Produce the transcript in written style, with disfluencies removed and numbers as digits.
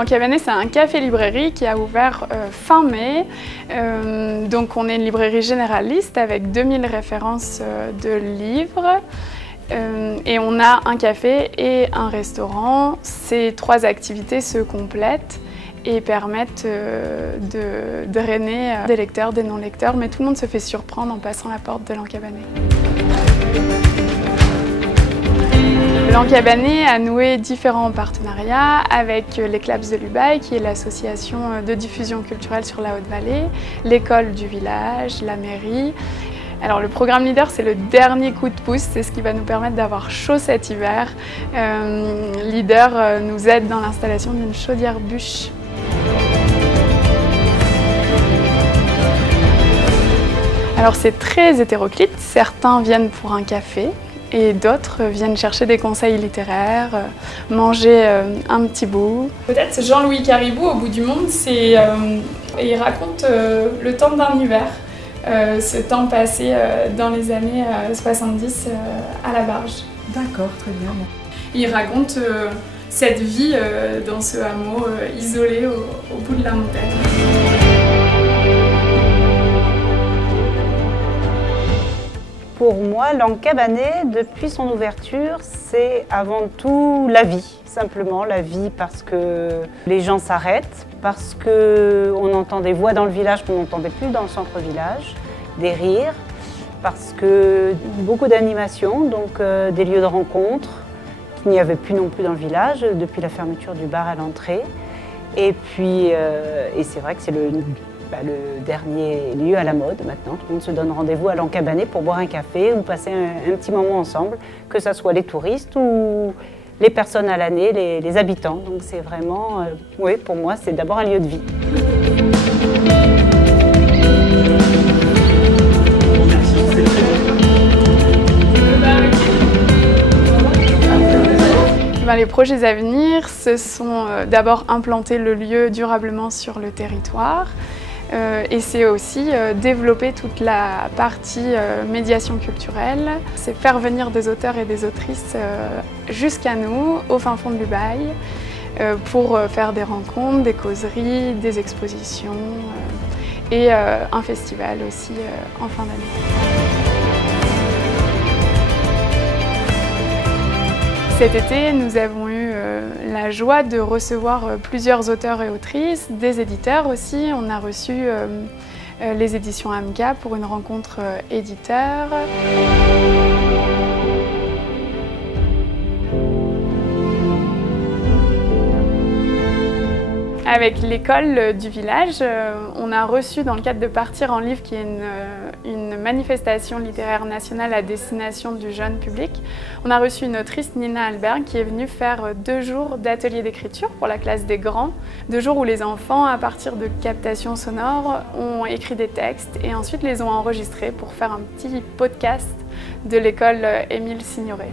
L'Encabané, c'est un café-librairie qui a ouvert fin mai. Donc on est une librairie généraliste avec 2000 références de livres. Et on a un café et un restaurant. Ces 3 activités se complètent et permettent de drainer des lecteurs, des non-lecteurs, mais tout le monde se fait surprendre en passant la porte de l'Encabané. L'Encabané a noué différents partenariats avec les Claps de l'Ubaye, qui est l'association de diffusion culturelle sur la Haute-Vallée, l'école du village, la mairie. Alors le programme Leader, c'est le dernier coup de pouce, c'est ce qui va nous permettre d'avoir chaud cet hiver. Leader nous aide dans l'installation d'une chaudière bûche. Alors c'est très hétéroclite, certains viennent pour un café et d'autres viennent chercher des conseils littéraires, manger un petit bout. Peut-être Jean-Louis Caribou au bout du monde, il raconte le temps d'un hiver, ce temps passé dans les années 70 à la Barge. D'accord, très bien. Il raconte cette vie dans ce hameau isolé au bout de la montagne. Pour moi, l'Encabané, depuis son ouverture, c'est avant tout la vie. Simplement la vie parce que les gens s'arrêtent, parce qu'on entend des voix dans le village qu'on n'entendait plus dans le centre-village, des rires, parce que beaucoup d'animations, donc des lieux de rencontre qu'il n'y avait plus non plus dans le village depuis la fermeture du bar à l'entrée. Et puis, et c'est vrai que c'est le dernier lieu à la mode maintenant. Tout le monde se donne rendez-vous à l'Encabané pour boire un café ou passer un petit moment ensemble, que ce soit les touristes ou les personnes à l'année, les habitants. Donc c'est vraiment, oui, pour moi, c'est d'abord un lieu de vie. Les projets à venir, ce sont d'abord implanter le lieu durablement sur le territoire. Et c'est aussi développer toute la partie médiation culturelle. C'est faire venir des auteurs et des autrices jusqu'à nous, au fin fond de l'Ubaye, pour faire des rencontres, des causeries, des expositions et un festival aussi en fin d'année. Cet été, nous avons eu la joie de recevoir plusieurs auteurs et autrices, des éditeurs aussi. On a reçu les éditions AMCA pour une rencontre éditeur. Avec l'école du village, on a reçu dans le cadre de Partir en livre, qui est une manifestation littéraire nationale à destination du jeune public, on a reçu une autrice, Nina Alberg, qui est venue faire 2 jours d'atelier d'écriture pour la classe des grands. 2 jours où les enfants, à partir de captations sonores, ont écrit des textes et ensuite les ont enregistrés pour faire un petit podcast de l'école Émile Signoret.